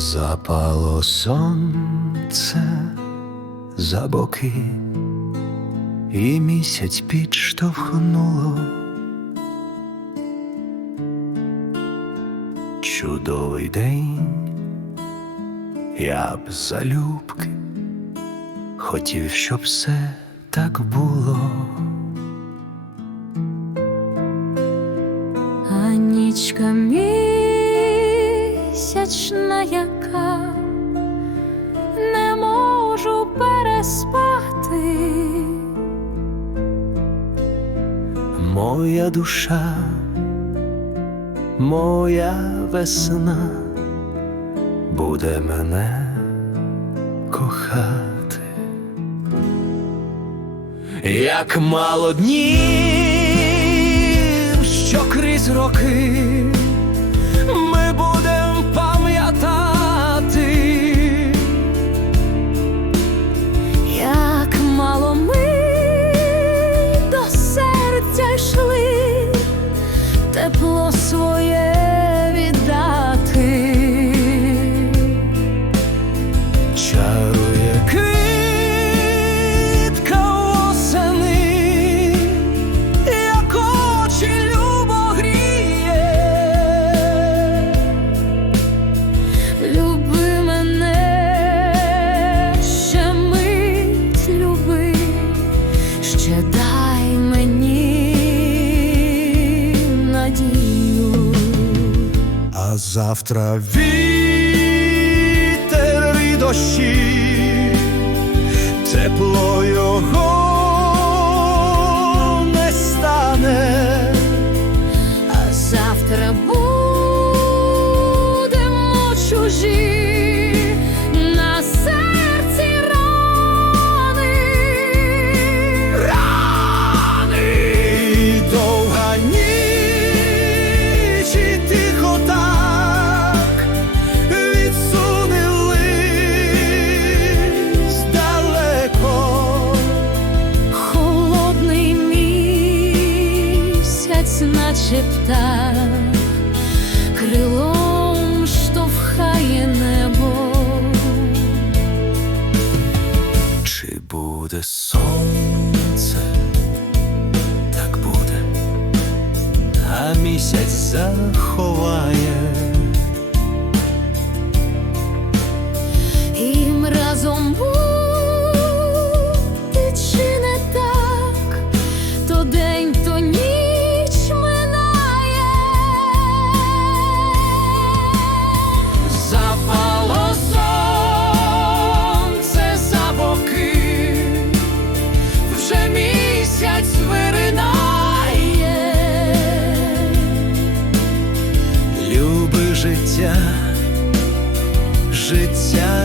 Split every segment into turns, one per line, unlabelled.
Запало сонце за боки, і місяць підштовхнуло. Чудовий день, я б залюбки хотів, щоб все так було.
А нічка місячна, яка не можу переспати.
Моя душа, моя весна буде мене кохати. Як мало днів, що крізь роки завтра. Вітер і дощі, тепло його
наче птах, крилом штовхає небо.
Чи буде сонце, так буде, а місяць заховає.
І разом бути, чи не так, то день, то ніч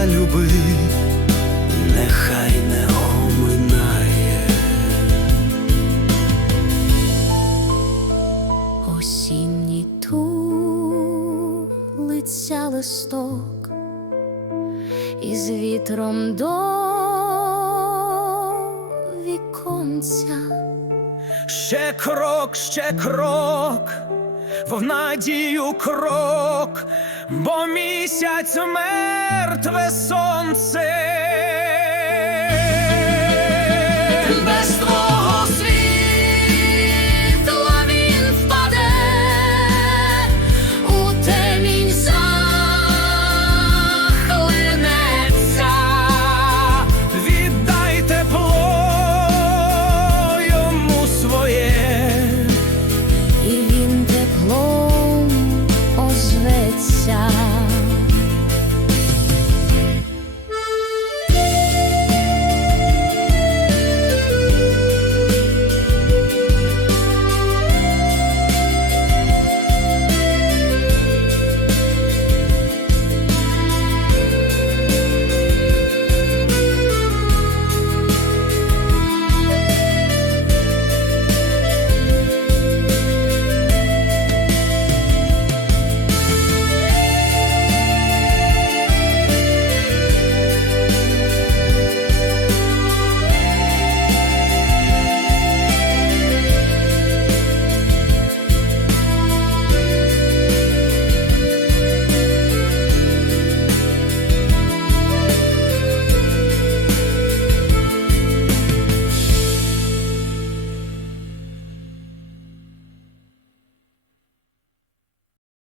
люби, нехай не оминає.
Осінній тулиться листок із вітром до віконця.
Ще крок, ще крок, в надію крок, бо місяць мертве сонце.